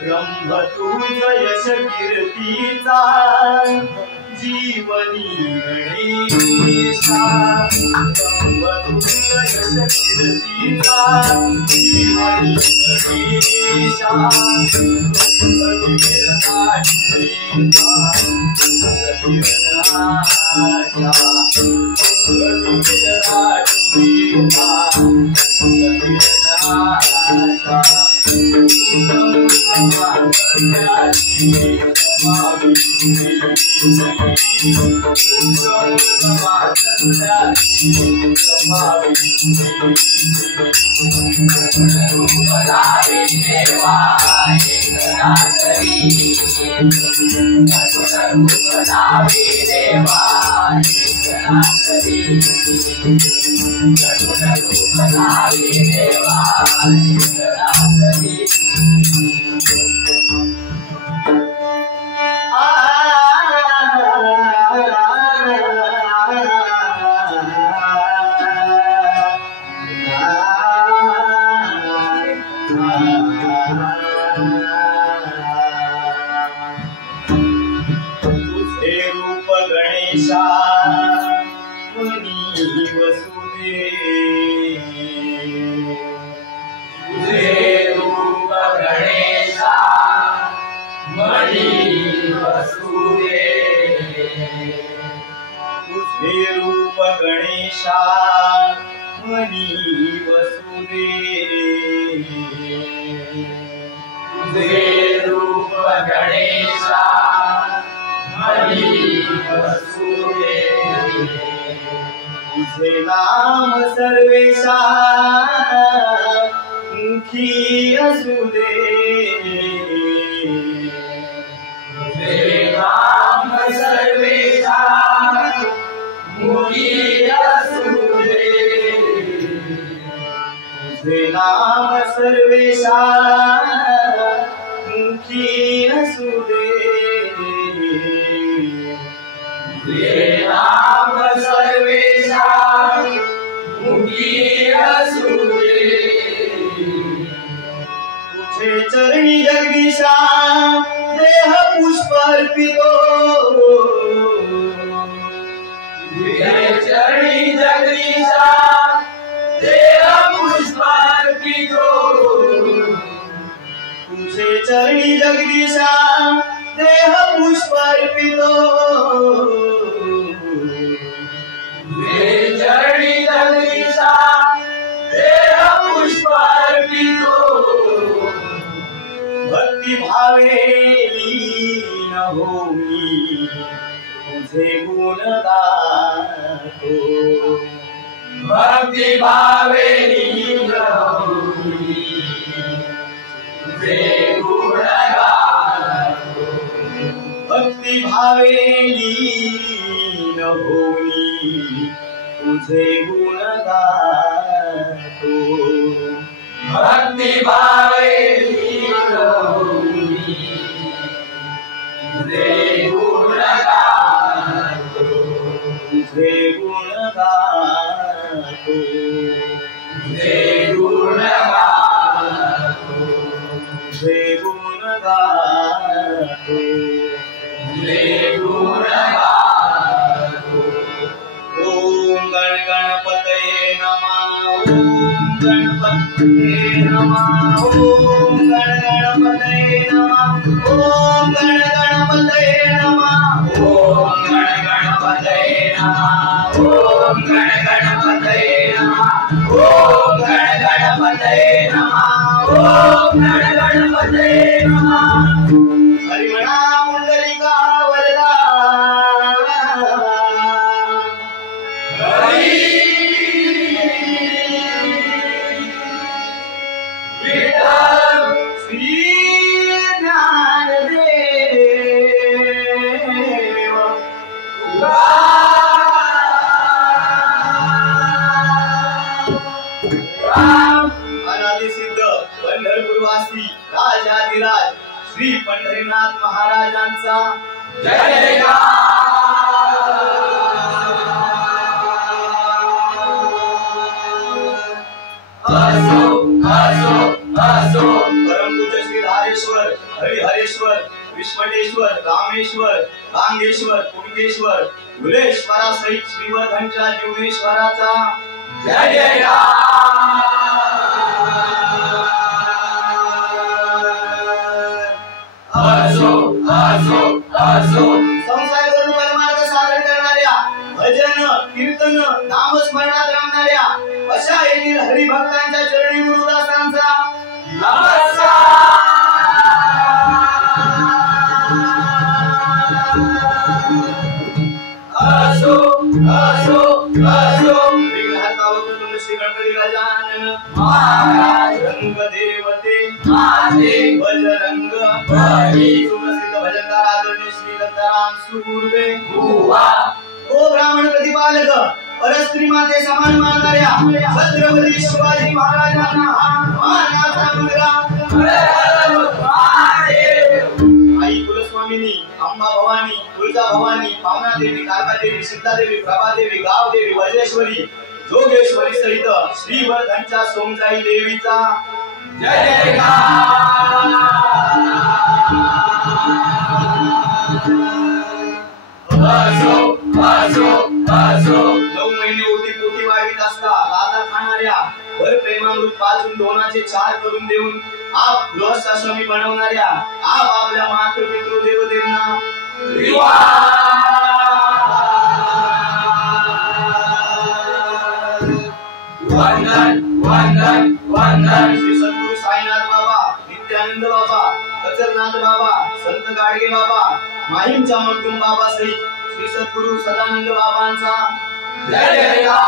ब्रह्मतुल्य यश कीर्तीचा जीवनी गणेशा ब्रह्मतुल्य यश कीर्तीचा जीवनी गणेशा तुझे नाम सर्वेशा मुखी असू दे तुझे नाम सर्वेशा मुखी असू दे तुझे नाम सर्वेशा मुखी असू दे तुझे नाम सर्वेशा मुखी असू दे तुझे चरणी जगदीशा देह पुष्प अर्पितो तुझे चरणी जगदीशा देह पुष्प अर्पितो तुझे चरणी जगदीशा देह पुष्प अर्पितो चरणी जगदीशा देह पुष्प अर्पितो भक्ती भावे लीन होमी तुझे गुण गातो भक्ती भावे लीन होमी तुझे गुण गातो भक्ती भावे लीन होमी तुझे गुण गातो भक्ती भावे लीन होमी तुझे गुण गातो तुझे गुण गातो तुझे गुण गातो तुझे गुण गातो तुझे गुण गातो गणपतये नमः ओम गणपतये नमः ओम गणपतये नमः ओम गणपतये नमः ओम गणपतये नमः ओम गणपतये नमः ओम गणपतये नमः हरिमणा मुंडलिका वरदा राजाधिराज श्री पंढरीनाथ महाराजांचा जय जयकार। असो असो असो परमपूज्य श्री धारेश्वर हरिहरेश्वर विश्वटेश्वर रामेश्वर गांगेश्वर कुंडेश्वर गुलेश्वरा सहित श्रीवर्धनच्या जीवनेश्वराचा जय जयकार। असो असो असो संसार करून परमार्थ साधन करणाऱ्या भजन कीर्तन नामस्मरणात रमणाऱ्या अशा येथील हरिभक्तांच्या चरणी गुरुदासांचा नमस्कार। असो असो असो श्री गणपती गजानन महाराज रंग देवते महादेव बजरंग बली सुप्रसिद्ध भजनकार आदरणीय श्री दत्ताराम सुगुरुवे बुवा ओ ब्राह्मण प्रतिपालक परस्त्री माते समान मानणाऱ्या छत्रपती शिवाजी महाराजांना मानाचा मुलगा आई कुलस्वामिनी अंबा भवानी तुळजा भवानी पावना देवी काका देवी सिद्धा देवी प्रभा देवी गाव देवी वजेश्वरी जोगेश्वरी सहित श्रीवर्धनच्या सोमजाई देवीचा जय जयकार। असो असो असो 9 महिने ओटी पोटी वाढीत असता लाता खाणाऱ्या वर प्रेमामृत पाजून दोनाचे 4 करून देऊन आप गृहस्थाश्रमी बनवणाऱ्या आप आपल्या मातृपितृ देवदेवांना वंदन वंदन वंदन। श्री सद्गुरु साईनाथ बाबा नित्यानंद बाबा कचरनाथ बाबा संत गाडगे बाबा माहीमचा मगदूम बाबा सहित श्री सद्गुरु सदानंद बाबांचा जय जयकार।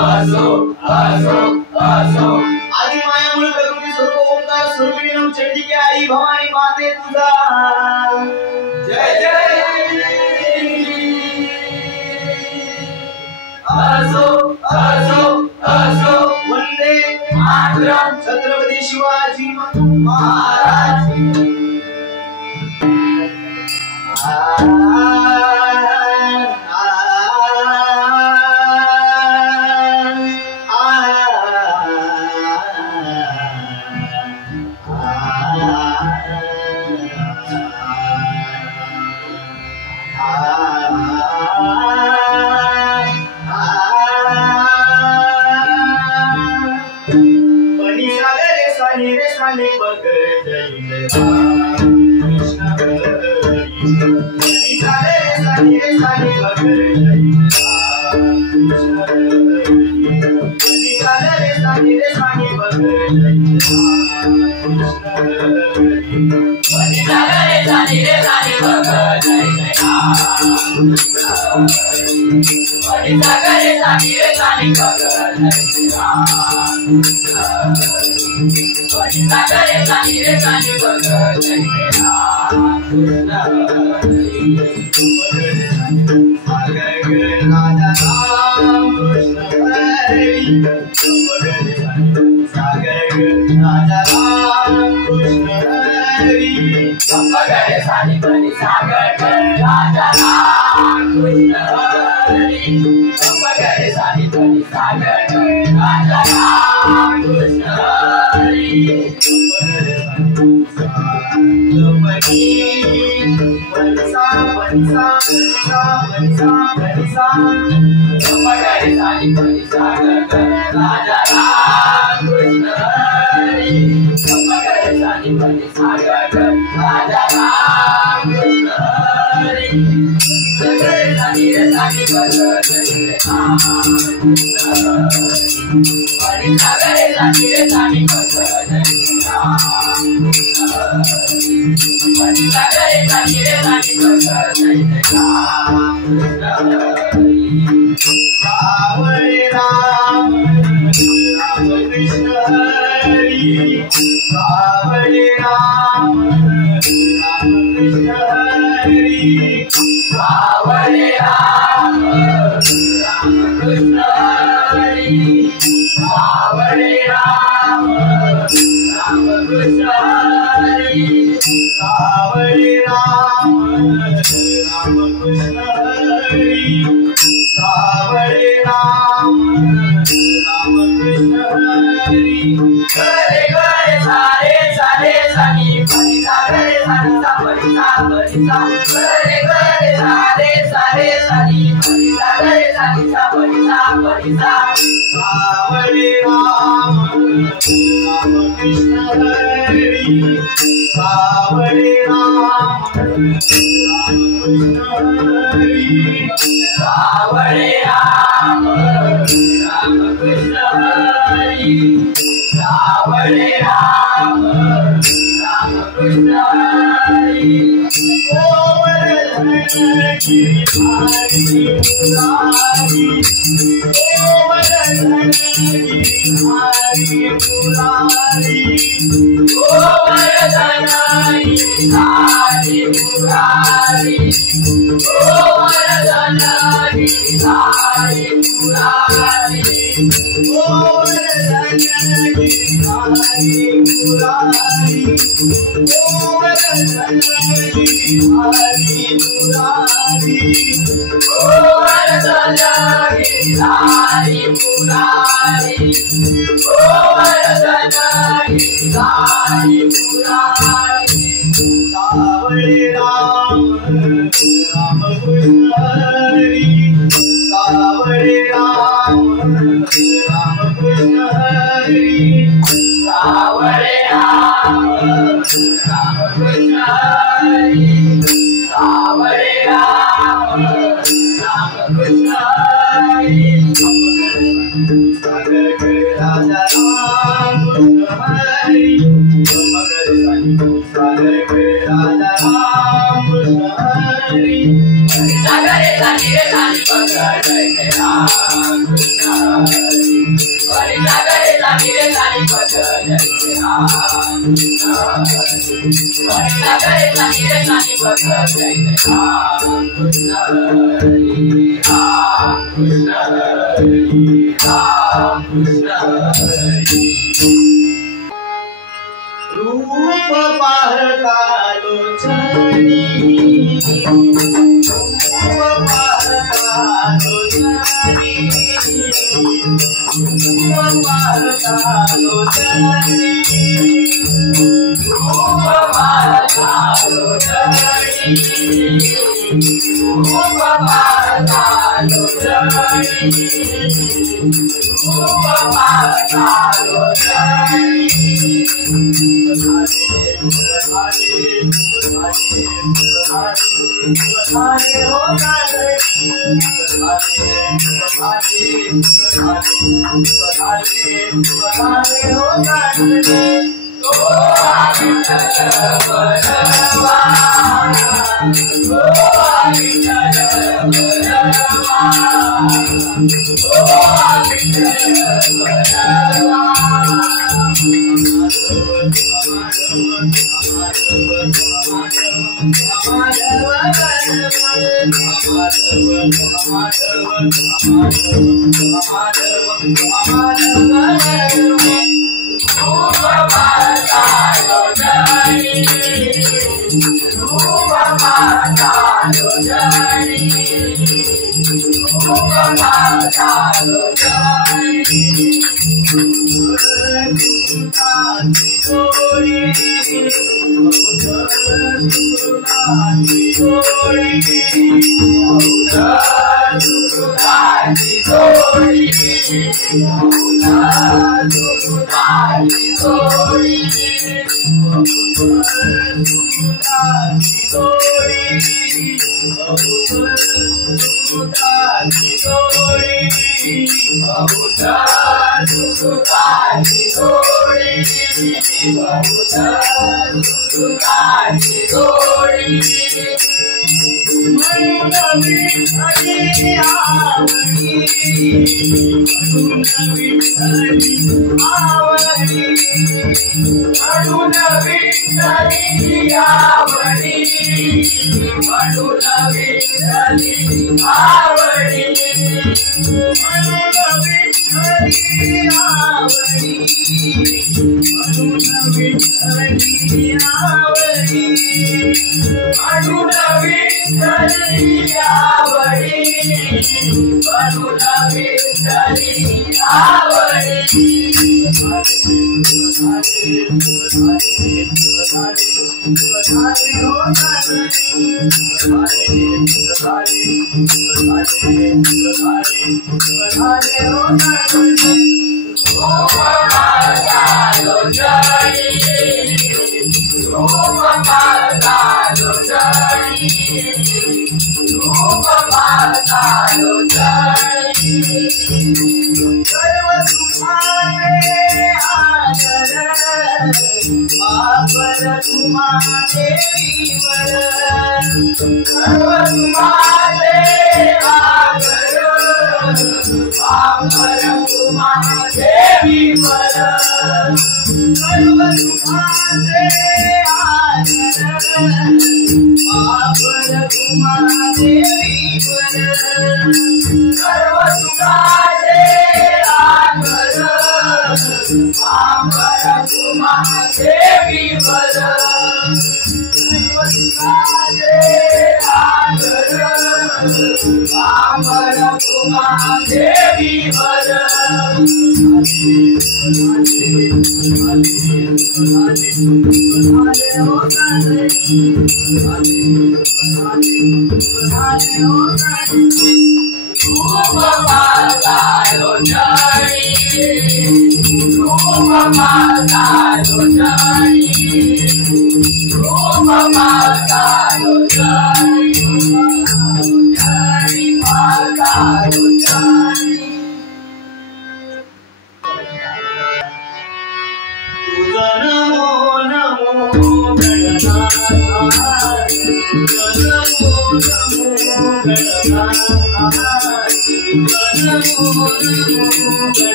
असो असो असो आदि मायामूळ प्रकृती स्वरूप ओंकार स्वरूपिणी चंडिके आई भवानी माते तुझा जय जय। असो असो असो वंदे मातरम छत्रपती शिवाजी महाराज।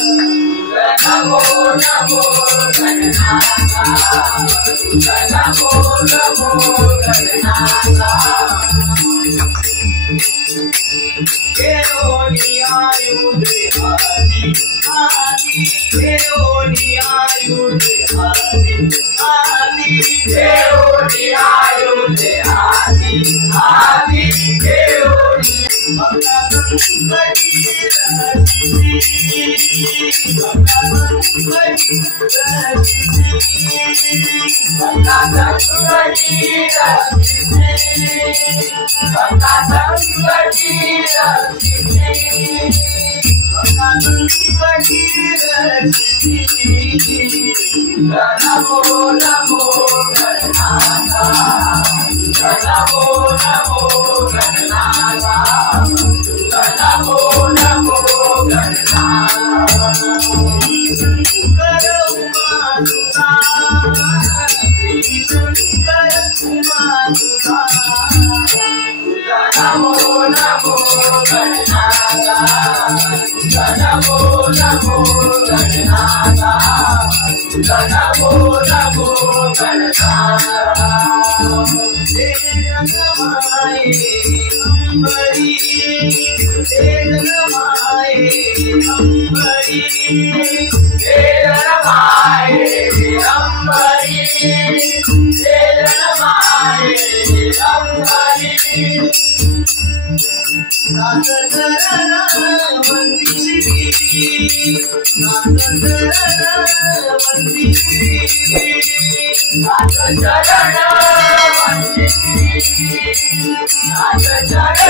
नमो नमो गणनाथा नमो नमो गणनाथा केरोनी आयुध आदि आदि केरोनी आयुध आदि आदि केरोनी आयुध आदि आदि केरोनी भक्ता संकटी रचिति भक्ता संकटी रचिति भक्ता संकटी रचिति भक्ता संकटी नमो नमो गणनाथा नमो नमो गणनाथा नमो नमो गणनाथा शंकर उमा शंकर उमा नमो नमो गणनाथा नमो नमो गणनाथा नमो नमो गणनाथा जगमाए अंबरी जगमाए अंबरी जगमाए अंबरी जगमाए अंबरी नाथ चरण वंदिशी नाथ चरण वंदिशी नाथ चरण वंदिशी नाथ चरण